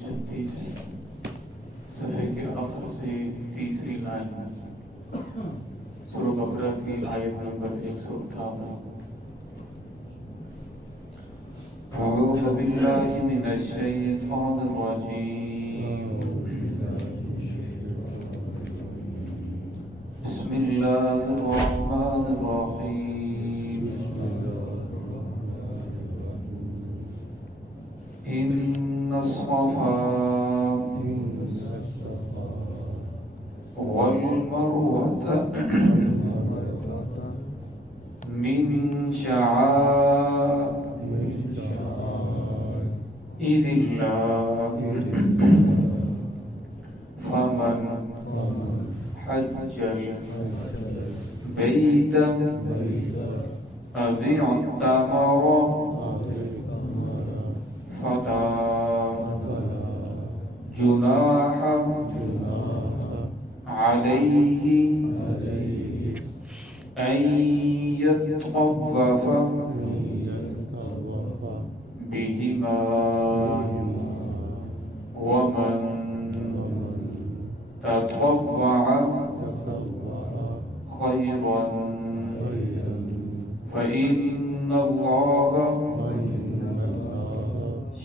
36 صفحے کے آخر سے تیسری لائن سورہ بقرہ کی آیت نمبر 158. اعوذ باللہ من الشیطان الرجیم. بسم اللہ الرحمن الرحیم. ان الصفا والمروة من شعائر الله فمن حج البيت أو اعتمر فلا جناح عليه أن يطوف بهما ومن تطوع خيرا فإن الله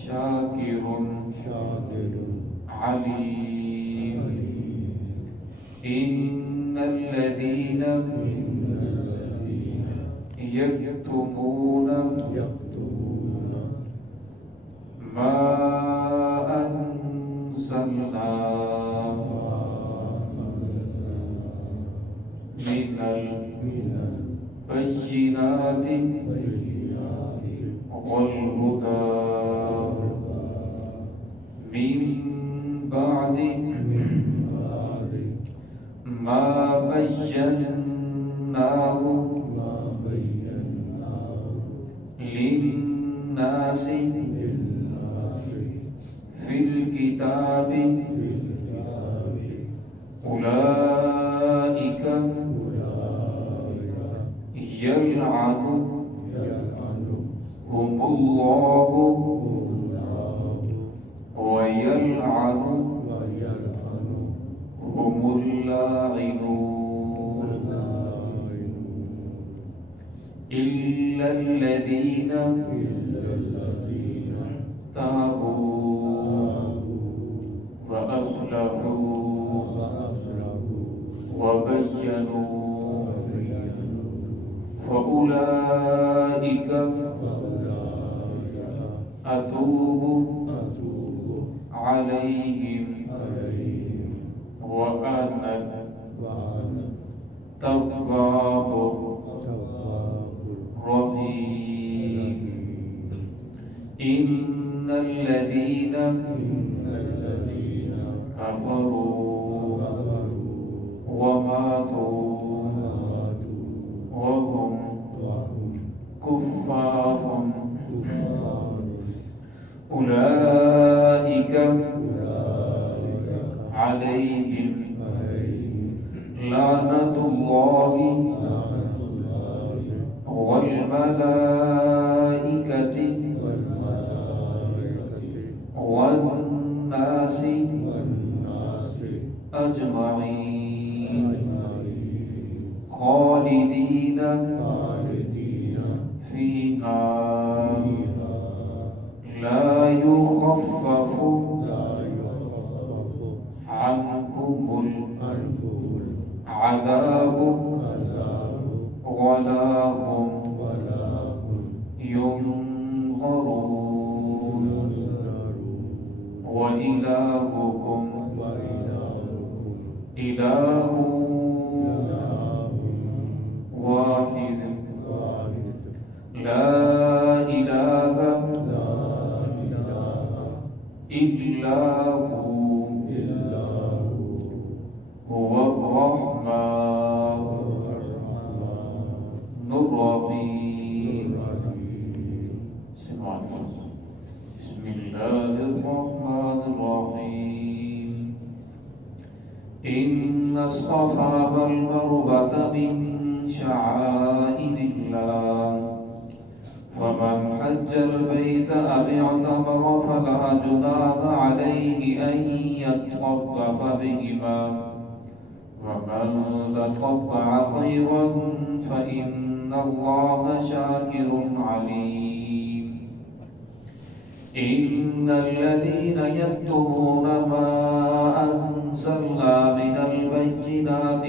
شاكر عليم. إن الذين يكتمون ما أنزلنا من البينات والهدى من بعد ما بيناه للناس في الكتاب أولئك يلعنهم الله ويلعنهم اللاعنون إلا الذين تابوا وأصلحوا وبينوا فأولئك أتوب عليهم وأنا التواب الرحيم. إن الذين كفروا وماتوا وهم كفار أولئك عليهم لعنة الله والملائكة والناس أجمعين خالدين فيها لا يخفف عنهم العذاب ولا هم ينظرون وإلهكم إله واحد لا إله إلا هو الرحمن الرحيم. بسم الله الرحمن الرحيم. إن الصفا والمروة من شعائر الله فمن حج البيت أو اعتمر فلا جناح عليه أن يطوف بهما ومن تطوع خيرا فإن الله شاكر عليم إن الذين يكتمون ما أنزلنا من البينات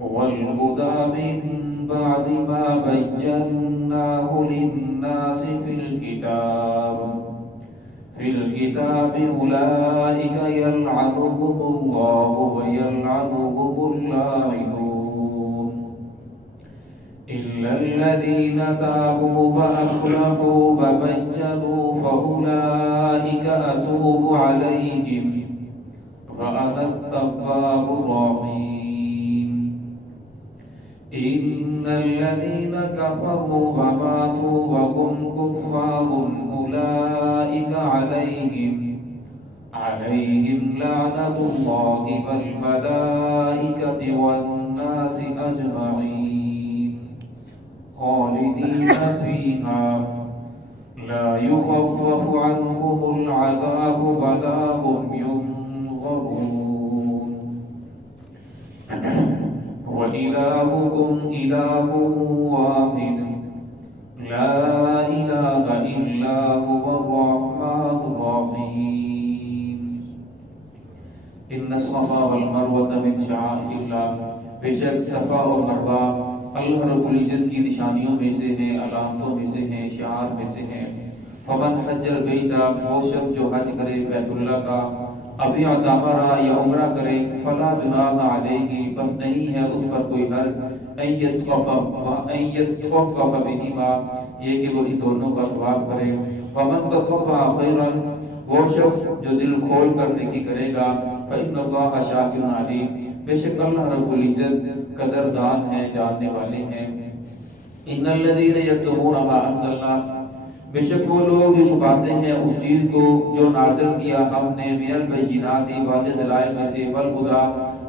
والهدى من بعد ما بيناه للناس في الكتاب أولئك يلعنهم الله ويلعنهم اللاعنون إلا الذين تابوا وأصلحوا وبينوا فأولئك أتوب عليهم وأنا التواب الرحيم إن الذين كفروا وماتوا وهم كفار أولئك عليهم لعنة الله والملائكة والناس أجمعين خالدين فيها لا يخفف عنهم العذاب ولا هم ينظرون وإلهكم إله واحد لا إله إلا هو الرحمن الرحيم إن الصفا والمروة من شعائر الله بے شک صفا اور مروہ اللہ رب العزت کی نشانیوں میں سے ہیں، علامتوں میں سے ہیں، شعار میں سے ہیں۔ فمن حج البیت، وہ شخص جو حج کرے بیت اللہ کا، ابھی اعتمرہ یا عمرہ کرے، فلا جناح علیہ، بس نہیں ہے اس پر کوئی حرج، ان یطوف بہما، یہ کہ وہ ان دونوں کا طواف کرے۔ فمن تطوع خیرا، وہ شخص جو دل کھول کر نیکی کرے گا، فإن اللہ شاکر علیم، بے شک اللہ رب العزت قدردان ہے، جاننے والے ہیں۔ ان الذین یکتمون ما انزلنا، بے شک وہ لوگ جو چھپاتے ہیں اس چیز کو جو نازل کیا ہم نے، من البینات، واضح دلائل میں سے، والہدی،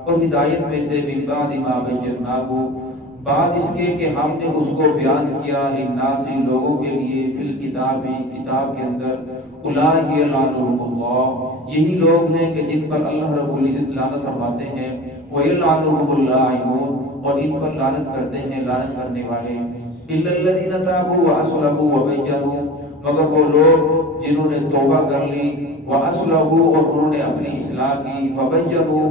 اور ہدایت میں سے، من بعد ما بیناہ، بعد اس کے کہ ہم نے اس کو بیان کیا، للناس، لوگوں کے لیے، فی الکتاب، کتاب کے اندر، اولئک یلعنهم اللہ، یہی لوگ ہیں کہ جن پر اللہ رب العزت لعنت فرماتے ہیں، ویلعنهم اللاعنون، اور ان پر لعنت کرتے ہیں لعنت کرنے والے۔ الا الذین تابوا واصلحوا وبینوا، مگر وہ لوگ جنہوں نے توبہ کر لی، واصلحوا، اور انہوں نے اپنی اصلاح کی، وبینوا،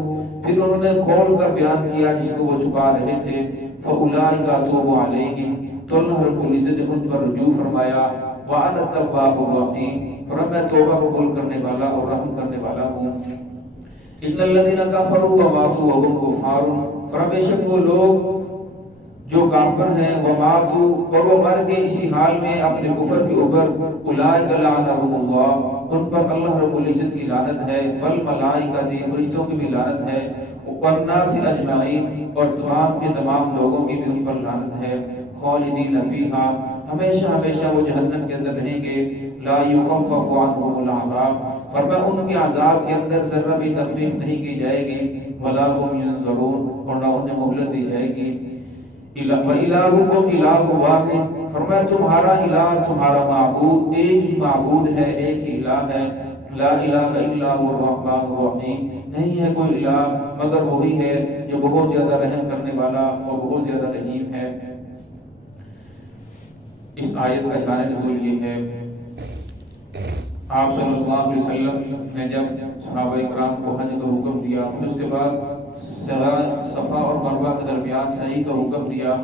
پھر انہوں نے کھول کر بیان کیا جس کو وہ چھپا رہے تھے، فاولئک اتوب علیہم، تو اللہ رب العزت نے ان پر رجوع فرمایا، وانا التواب الرحیم، اور میں توبہ قبول کرنے والا اور رحم کرنے والا ہوں۔ ان الذین کفروا وماتوا وهم کفار، بے شک وہ لوگ جو کافر ہیں، وماتوا، اور وہ مر گئے اسی حال میں اپنے کفر کے اوپر، اولئک لعنهم اللہ، ان پر اللہ رب العزت کی لعنت ہے، والملائکۃ، فرشتوں کی بھی لعنت ہے، والناس اجمعین، اور تمام کے تمام لوگوں کی بھی ان پر لعنت ہے، خالدین فیہا، ہمیشہ ہمیشہ وہ جہنم کے اندر رہیں گے، لا یخفف عنہم العذاب، فرمایا ان کے عذاب کے اندر ذرہ بھی تخفیف نہیں کی جائے گی، ولا هم ينظرون، اور نہ انہیں مہلت دی جائے گی۔ وَإِلَٰهُكُمْ إِلَٰهٌ وَاحِدٌ، فرمایا تمہارا الہ، تمہارا معبود ایک ہی معبود ہے، ایک ہی الہ ہے، لا الہ الا هو الرحمن الرحیم، نہیں ہے کوئی الہ مگر وہی ہے جو بہت زیادہ رحم کرنے والا اور بہت زیادہ رحیم ہے۔ اس آیت کا شان نزول یہ ہے، آپ صلی اللہ علیہ وسلم نے جب صحابہ اکرام کو حج کا حکم دیا، پھر اس کے بعد صفا اور مروہ کے درمیان سعی کا حکم دیا،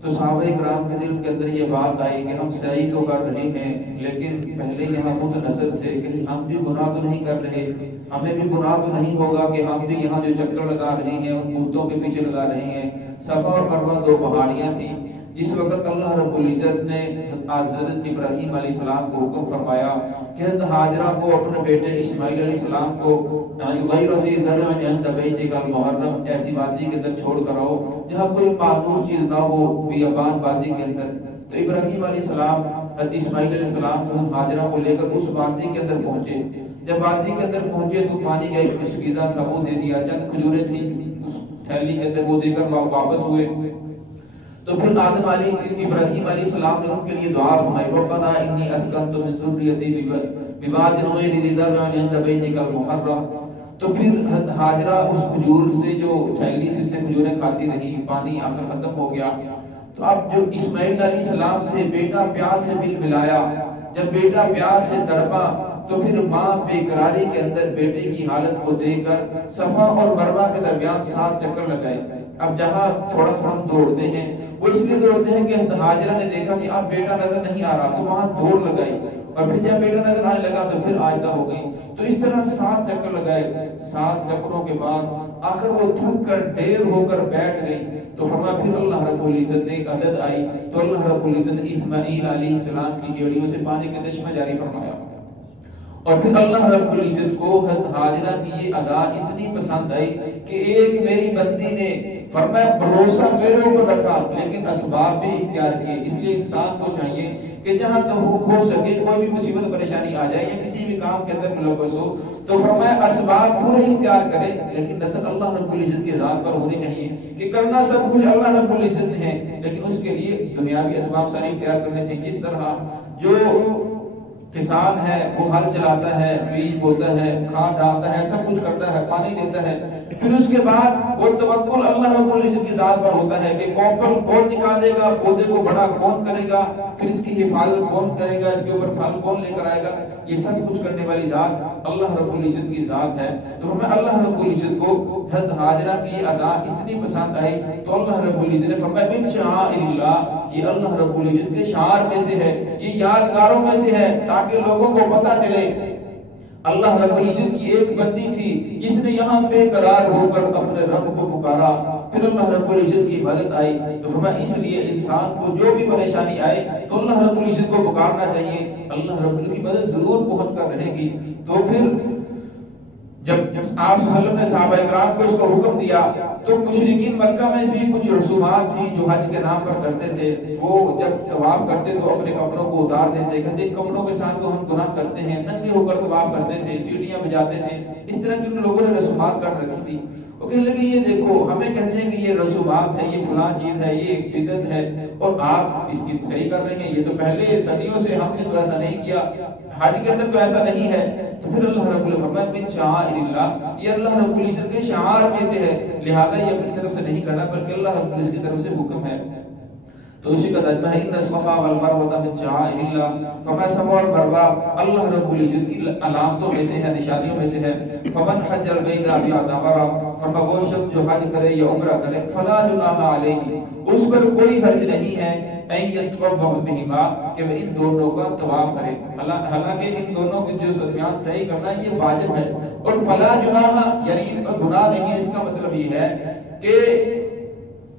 تو صحابہ اکرام کے دل کے اندر یہ بات آئی کہ ہم سعی تو کر رہے ہیں، لیکن پہلے یہاں متنصب تھے کہ ہم بھی گناہ تو نہیں کر رہے، ہمیں بھی گناہ تو نہیں ہوگا کہ ہم بھی یہاں جو چکر لگا رہے ہیں ان بتوں کے پیچھے لگا رہے ہیں۔ صفا اور مروہ دو پہاڑیاں تھیں، جس وقت اللہ رب العزت نے حضرت ابراہیم علیہ السلام کو حکم فرمایا کہ حضرت ہاجرہ کو اپنے بیٹے اسماعیل علیہ السلام کو غیر ذی زرع عند بیتک المحرم، ایسی وادی کے اندر چھوڑ کر آؤ جہاں کوئی معمول چیز نہ ہو، بیابان وادی کے اندر۔ تو ابراہیم علیہ السلام اسماعیل علیہ السلام کو ہاجرہ کو لے کر اس وادی کے اندر پہنچے۔ جب وادی کے اندر پہنچے تو پانی کا ایک مشکیزہ تھا، وہ دے دیا، چند کھجوریں تھی اس تھیلی کے اندر، وہ دے کر واپس ہوئے۔ تو پھر آدم ابراہیم علیہ السلام نے ان کے لیے دعا فرمائی ربنا انی اسکنت من ذریتی بواد غیر ذی زرع عند بیتک المحرم. تو پھر ہاجرہ اس کھجور سے جو چھیلی سے کھجوریں کھاتی رہی، پانی آخر ختم ہو گیا. تو اب جو اسماعیل علیہ السلام تھے، بیٹا پیاس سے بل بلایا، جب بیٹا پیاس سے تڑپا تو پھر ماں بے قراری کے اندر بیٹے کی حالت کو دیکھ کر صفا اور مروہ کے درمیان 7 چکر لگائے. اب جہاں تھوڑا سا ہم دوڑتے ہیں وہ اس لیے دوڑتے ہیں کہ ہاجرہ نے دیکھا کہ اب بیٹا نظر نہیں آ رہا، تو وہاں دوڑ لگائی، اور پھر جب بیٹا نظر آنے لگا تو پھر آہستہ ہو گئی. تو اس طرح 7 چکر لگائے. 7 چکروں کے بعد آخر وہ تھک کر ڈھیر ہو کر بیٹھ گئی. تو فرمایا پھر اللہ رب العزت نے ایک عدد آئی تو اللہ رب العزت نے اسماعیل علیہ السلام کی ایڑیوں سے پانی کے چشمہ جاری فرمایا. اور پھر اللہ رب العزت کو حضرت ہاجرہ کی یہ ادا اتنی پسند آئی کہ ایک میری بندی نے فرمایا بھروسہ میرے اوپر رکھا لیکن اسباب بھی اختیار کیے. اس لیے انسان کو چاہیے کہ جہاں تک ہو سکے کوئی بھی مصیبت پریشانی آ جائے یا کسی بھی کام کے اندر ملوث ہو تو فرمایا اسباب پورے اختیار کرے، لیکن نظر اللہ رب العزت کی ذات پر ہونی چاہیے کہ کرنا سب کچھ اللہ رب العزت نے ہے، لیکن اس کے لیے دنیاوی اسباب ساری اختیار کرنے چاہیے. جس طرح جو کسان ہے وہ ہل چلاتا ہے، بیج بوتا ہے، کھاد ڈالتا ہے، سب کچھ کرتا ہے، پانی دیتا ہے، پھر اس کے بعد وہ توکل اللہ رب العزت کی ذات پر ہوتا ہے کہ کون نکالے گا، پودے کو بڑا کون کرے گا، پھر اس کی حفاظت کون کرے گا، اس کے اوپر پھل کون لے کر آئے گا. یہ سب کچھ کرنے والی ذات اللہ رب العزت کی ذات ہے. تو ہمیں اللہ رب العزت کو حضرت ہاجرہ کی ادا اتنی پسند آئی تو اللہ رب العزت نے فرمایا من شعائر اللہ، یہ اللہ رب العزت کے شعار میں سے ہے، یہ یادگاروں میں سے ہے تاکہ لوگوں کو پتہ چلے. اللہ رب العزت کی ایک بندی تھی جس نے یہاں بے قرار ہو کر اپنے رب کو پکارا، پھر اللہ رب العزت کی مدد آئی. تو فرمایا اس لیے انسان کو جو بھی پریشانی آئے تو اللہ رب العزت کو پکارنا چاہیے، اللہ رب العزت کی مدد ضرور پہنچ کر رہے گی. تو پھر جب آپ صلی اللہ علیہ وسلم نے صحابہ اکرام کو اس کا حکم دیا تو مشرکین مکہ میں بھی کچھ رسومات تھی جو حج کے نام پر کرتے تھے. وہ جب طواف کرتے تو اپنے کپڑوں کو اتار دیتے، کہتے کپڑوں کے ساتھ تو ہم گناہ کرتے ہیں، ننگے ہو کر طواف کرتے تھے، سیڑھیاں بجاتے تھے. اس طرح کی ان لوگوں نے رسومات کر رکھی تھی. وہ کہنے لگے یہ دیکھو ہمیں کہتے ہیں کہ یہ رسومات ہے، یہ فلاں چیز ہے، یہ ایک بدعت ہے، اور آپ اس کی صحیح کر رہے ہیں. یہ تو پہلے صدیوں سے ہم نے تو ایسا نہیں کیا، حج کے اندر تو ایسا نہیں ہے. تو پھر اللہ رب العزت فرمایا من شعائر اللہ، یہ اللہ رب العزت کے شعار میں سے ہے، لہذا یہ اپنی طرف سے نہیں کرنا بلکہ اللہ رب العزت کی طرف سے حکم ہے. تو اسی کا ترجمہ ہے ان الصفا والمروہ من شعائر اللہ، فرمایا صفا اور مروہ اللہ رب العزت کی علامتوں میں سے ہے، نشانیوں میں سے ہے. فمن حج البیت او اعتمر، فرمایا وہ شخص جو حج کرے یا عمرہ کرے فلا جناح علیہ، اس پر کوئی حرج نہیں ہے ان یطوف بہما کہ وہ ان دونوں کا طواف کرے. حالانکہ ان دونوں کے جو درمیان صحیح کرنا یہ واجب ہے. اور فلا جناح یعنی ان پر گناہ نہیں ہے، اس کا مطلب یہ ہے کہ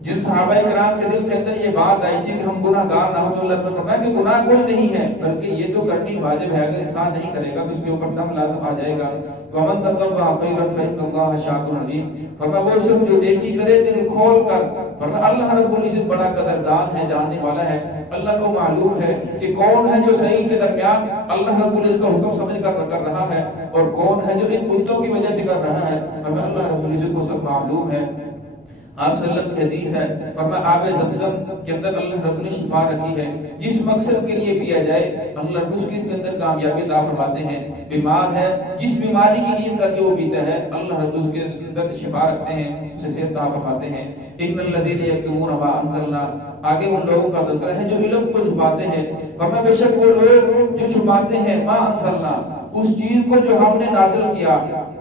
جن صحابہ کرام کے دل کے اندر یہ بات آئی تھی کہ ہم گناہ گار نہ ہو تو اللہ نے فرمایا کہ گناہ کوئی نہیں ہے بلکہ یہ تو کرنی واجب ہے. اگر انسان نہیں کرے گا تو اس کے اوپر دم لازم آ جائے گا. ومن تطوع خیرا فإن اللہ شاکر علیم، فرمایا وہ شخص جو نیکی کرے دل کھول کر، فرمایا اللہ رب العزت بڑا قدردان ہے، جاننے والا ہے. اللہ کو معلوم ہے کہ کون ہے جو صحیح کے درمیان اللہ رب العزت کا حکم سمجھ کر رہا ہے اور کون ہے جو ان کتوں کی وجہ سے کر رہا ہے. فرمایا اللہ رب العزت کو سب معلوم ہے. آپ صلی اللہ علیہ وسلم کی حدیث ہے، فرمایا آب زمزم کے اندر اللہ رب نے شفا رکھی ہے، جس مقصد کے لیے پیا جائے اللہ رب اس کے اندر کامیابی عطا فرماتے ہیں. بیمار ہے جس بیماری کی نیت کر کے وہ پیتا ہے اللہ رب اس کے اندر شفا رکھتے ہیں، اسے صحت عطا فرماتے ہیں. ان الذین یکتمون ما انزلنا، آگے ان لوگوں کا ذکر ہے جو علم کو چھپاتے ہیں. فرمایا بے شک وہ لوگ جو چھپاتے ہیں ما انزلنا، اس چیز کو جو ہم نے نازل کیا،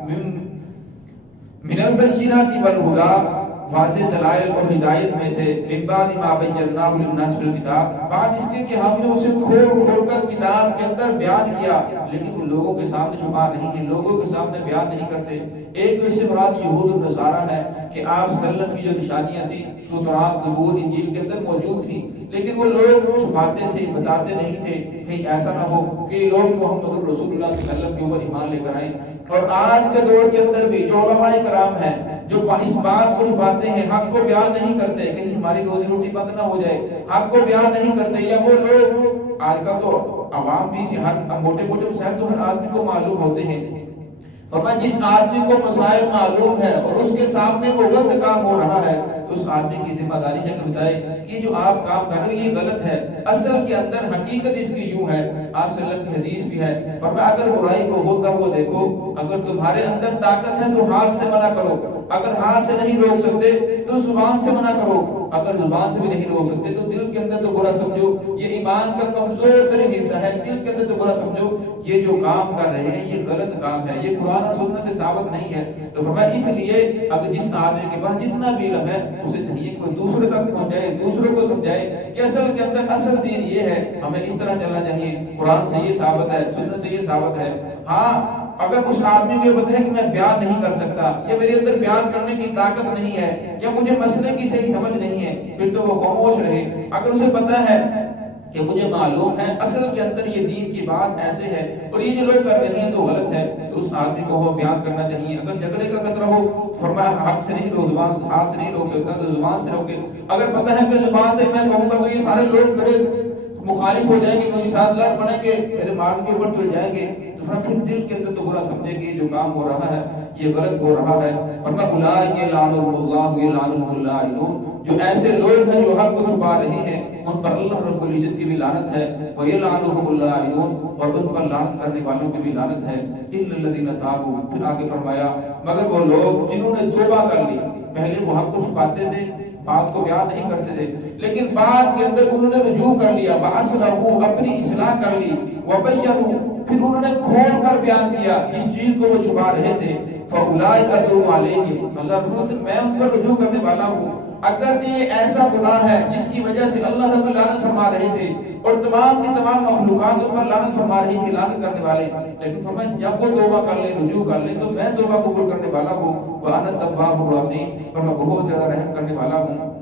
من البینات والہدی، واضح دلائل اور ہدایت میں سے، من بعد ما بیناہ للناس فی الکتاب، بعد اس کے کہ ہم نے اسے کھول کر کتاب کے اندر بیان کیا، لیکن وہ لوگوں کے سامنے چھپا نہیں ہے، لوگوں کے سامنے بیان نہیں کرتے. ایک تو اس سے مراد یہود و نصارہ ہے کہ آپ صلی اللہ علیہ وسلم کی جو نشانیاں تھیں تورات زبور انجیل کے اندر موجود تھیں، لیکن وہ لوگ چھپاتے تھے، بتاتے نہیں تھے. کہیں ایسا نہ ہو کہ لوگ محمد رسول اللہ صلی اللہ علیہ وسلم کے اوپر ایمان لے کر آئیں. اور آج کے دور کے اندر بھی جو علماء کرام ہیں جو اس بات کو چھپاتے ہیں، حق کو بیان نہیں کرتے، کہیں ہماری روزی روٹی بند نہ ہو جائے، حق کو بیان نہیں کرتے. یا وہ لوگ آج کل تو عوام بھی ہر موٹے موٹے مسائل تو ہر آدمی کو معلوم ہوتے ہیں. فرمایا جس آدمی کو مسائل معلوم ہے اور اس کے سامنے وہ غلط کام ہو رہا ہے تو اس آدمی کی ذمہ داری ہے کہ بتائے کہ جو آپ کام کر رہے ہیں یہ غلط ہے، اصل کے اندر حقیقت اس کی یوں ہے۔ آپ صلی اللہ علیہ وسلم کی حدیث بھی ہے، فرمایا اگر برائی کو ہوتا ہوا دیکھو، اگر تمہارے اندر طاقت ہے تو ہاتھ سے منع کرو، اگر ہاتھ سے نہیں روک سکتے تو زبان سے منع کرو، اگر زبان سے بھی نہیں روک سکتے تو دل کے اندر تو برا سمجھو، یہ ایمان کا کمزور ترین حصہ ہے، دل کے اندر تو برا سمجھو یہ جو کام کر رہے ہیں یہ غلط کام ہے، یہ قرآن اور سنت سے ثابت نہیں ہے۔ تو فرمایا اس لیے اگر جس آدمی کے پاس جتنا بھی علم ہے اسے چاہیے کہ کوئی دوسرے تک پہنچائے، دوسروں کو سمجھائے کہ اصل کے اندر اصل دین یہ ہے، ہمیں اس طرح چلنا چاہیے، قرآن سے یہ ثابت ہے، سنت سے یہ ثابت ہے۔ ہاں اگر اس آدمی کو یہ پتہ ہے کہ میں بیان نہیں کر سکتا یا میرے اندر بیان کرنے کی طاقت نہیں ہے یا مجھے مسئلے کی صحیح سمجھ نہیں ہے، پھر تو وہ خاموش رہے۔ اگر اسے پتہ ہے کہ مجھے معلوم ہے اصل کے اندر یہ دین کی بات ایسے ہے اور یہ جو لوگ کر رہے ہیں تو غلط ہے، تو اس آدمی کو وہ بیان کرنا چاہیے۔ اگر جھگڑے کا خطرہ ہو، فرمایا ہاتھ سے نہیں روک، زبان ہاتھ سے نہیں روک سکتا تو زبان سے روکے۔ اگر پتہ ہے کہ زبان سے میں کہوں گا تو یہ سارے لوگ میرے مخالف ہو جائیں گے، میرے ساتھ لڑ پڑیں گے، میرے مان کے اوپر تل جائیں گے، تو پھر دل کے اندر تو برا سمجھے کہ یہ جو کام ہو رہا ہے یہ غلط ہو رہا ہے۔ فرمایا اولئک یلعنہم اللہ یلعنہم اللاعنون، جو ایسے لوگ ہیں جو حق کو چھپا رہے ہیں ان پر اللہ رب العزت کی بھی لعنت ہے، وَيَلْعَنُهُمُ اللَّاعِنُونَ، اور ان پر لعنت کرنے والوں کی بھی لعنت ہے۔ إِلَّا الَّذِينَ تَابُوا، پھر آگے فرمایا مگر وہ لوگ جنہوں نے توبہ کر لی، پہلے وہ حق کو چھپاتے تھے، بات کو بیان نہیں کرتے تھے، لیکن بعد کے اندر انہوں نے رجوع کر لیا، وَأَصْلَحُوا، اپنی اصلاح کر لی، وَبَيَّنُوا، پھر انہوں نے کھول کر بیان کیا جس چیز کو وہ چھپا رہے تھے، فَأُولَئِكَ أَتُوبُ عَلَيْهِمْ، اللہ فرماتے میں ان پر رجوع کرنے والا ہوں۔ اگر یہ ایسا گناہ ہے جس کی وجہ سے اللہ رب لعنت فرما رہے تھے اور تمام کی تمام مخلوقات ان پر لعنت فرما رہی تھی، لعنت کرنے والے، لیکن فرمایا جب وہ توبہ کر لے، رجوع کر لے تو میں توبہ قبول کرنے والا ہوں، وَأَنَا التَّوَّابُ الرَّحِيمُ، اور میں بہت زیادہ رحم کرنے والا ہوں۔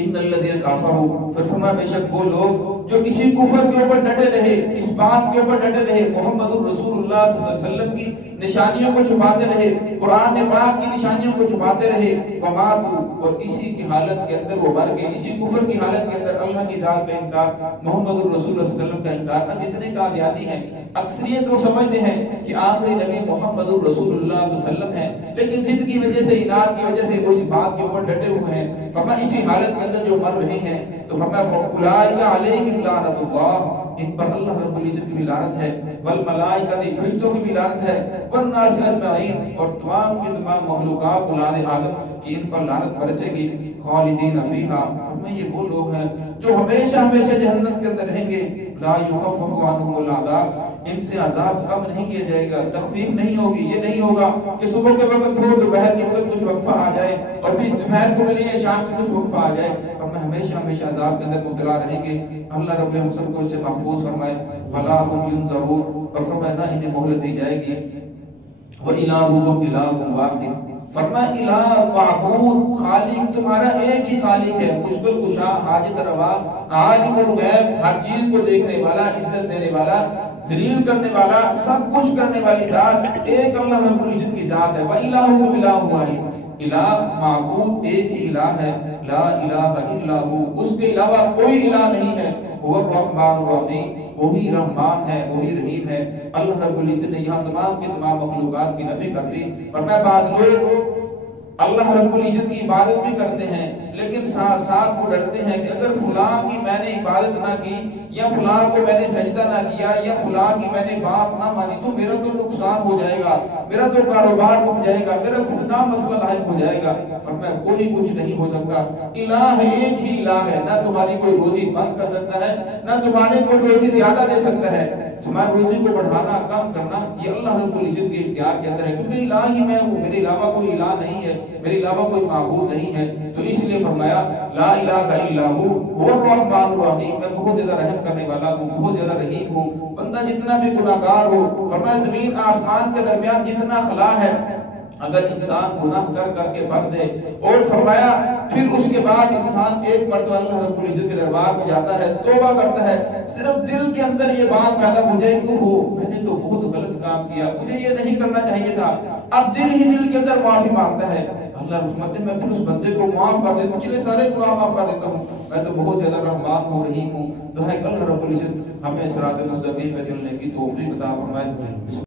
ان الذين كفروا، پھر فرمایا بے شک وہ لوگ جو کسی کفر کے اوپر ڈٹے رہے، اس بات کے اوپر ڈٹے رہے، محمد رسول اللہ صلی اللہ علیہ وسلم کی نشانیوں کو چھپاتے رہے، قرآن پاک کی نشانیوں کو چھپاتے رہے، وماتوا، اور اسی کی حالت کے اندر وہ مر گئے، اسی کفر کی حالت کے اندر اللہ کی ذات کا انکار، محمد رسول اللہ صلی اللہ علیہ وسلم کا انکار۔ اب جتنے قادیانی ہیں اکثریت وہ سمجھتے ہیں کہ آخری نبی محمد رسول اللہ صلی اللہ علیہ وسلم ہے، لیکن ضد کی وجہ سے، اناد کی وجہ سے وہ اس بات کے اوپر ڈٹے ہوئے ہیں۔ فرمایا اسی حالت کے اندر جو مر رہے ہیں، تو فرمایا فَأُولَئِكَ عَلَيْهِمْ لَعْنَةُ اللَّهِ، ان پر اللہ رب العزت کی بھی لعنت ہے، والملائکۃ، فرشتوں کی بھی لعنت ہے، والناس اجمعین، اور تمام کے تمام مخلوقات اولاد آدم کی ان پر لعنت برسے گی، خالدین فیہا، ہمیں یہ وہ لوگ ہیں جو ہمیشہ ہمیشہ جہنم کے اندر رہیں گے، لا یخفف عنہم العذاب، ان سے عذاب کم نہیں کیا جائے گا، تخفیف نہیں ہوگی، یہ نہیں ہوگا کہ صبح کے وقت ہو، دوپہر کے وقت کچھ وقفہ آ جائے اور پھر دوپہر کو ملیے شام کے کچھ وقفہ آ جائے، اور میں ہمیشہ ہمیشہ عذاب کے اندر مبتلا رہیں گے۔ اللہ رب ہم سب کو اس سے محفوظ فرمائے، وَلَا هُمْ يُنظَرُونَ، اور فرمائے نہ انہیں مہلت دی جائے گی، وَإِلَٰهُكُمْ إِلَٰهٌ وَاحِدٌ، فرمایا الہ معبود خالق تمہارا ایک ہی خالق ہے، مشکل کشا، حاجت روا، عالم الغیب، ہر چیز کو دیکھنے والا، عزت دینے والا، ذلیل کرنے والا، سب کچھ کرنے والی ذات ایک اللہ رب العزت کی ذات ہے۔ وَإِلَٰهُكُمْ إِلَٰهٌ وَاحِدٌ، الہ معبود ایک ہی الہ ہے، لا الہ الا ہو، اس کے علاوہ کوئی الہ نہیں ہے، وہ الرحمن الرحیم، وہی رحمان ہے، وہی رحیم ہے۔ اللہ رب العزت نے یہاں تمام کے تمام مخلوقات کی نفی کر دی، ورنہ بعض لوگ اللہ رب العزت کی عبادت بھی کرتے ہیں لیکن ساتھ ساتھ وہ ڈرتے ہیں کہ اگر فلاں کی میں نے عبادت نہ کی یا فلاں کو میں نے سجدہ نہ کیا یا فلاں کی میں نے بات نہ مانی تو میرا تو نقصان ہو جائے گا، میرا تو کاروبار رک جائے گا، میرا فلاں مسئلہ لاحق ہو جائے گا۔ فرمایا کوئی کچھ نہیں ہو سکتا، الہ ایک ہی الہ ہے، نہ تمہاری کوئی روزی بند کر سکتا ہے، نہ تمہارے کوئی روزی زیادہ دے سکتا ہے، تمہاری روزی کو بڑھانا کم کرنا یہ اللہ رب العزت کے اختیار کے اندر ہے، کیونکہ الہ ہی میں ہوں، میرے علاوہ کوئی الہ نہیں ہے، میرے علاوہ کوئی معبود نہیں ہے۔ تو اس لیے فرمایا لا الہ الا ہو، وہ الرحمن الرحیم، میں بہت زیادہ رحم کرنے والا ہوں، بہت زیادہ رحیم ہوں۔ بندہ جتنا بھی گناہگار ہو، فرمایا زمین آسمان کے درمیان جتنا خلا ہے، اگر انسان گناہ کر کر کے بھر دے اور فرمایا پھر اس کے بعد انسان ایک مرتبہ اللہ رب العزت کے دربار میں جاتا ہے، توبہ کرتا ہے، صرف دل کے اندر یہ بات پیدا ہو جائے کہ ہو میں نے تو بہت غلط کام کیا، مجھے یہ نہیں کرنا چاہیے تھا، اب دل ہی دل کے اندر معافی مانگتا ہے، اللہ رحمت میں پھر اس بندے کو معاف کر دیتا ہوں، چلے سارے گناہ معاف کر دیتا ہوں، میں تو بہت زیادہ رحمان ہوں، رحیم ہوں۔ تو ہے کہ اللہ رب العزت ہمیں صراط مستقیم پہ چلنے کی توفیق عطا فرمائے۔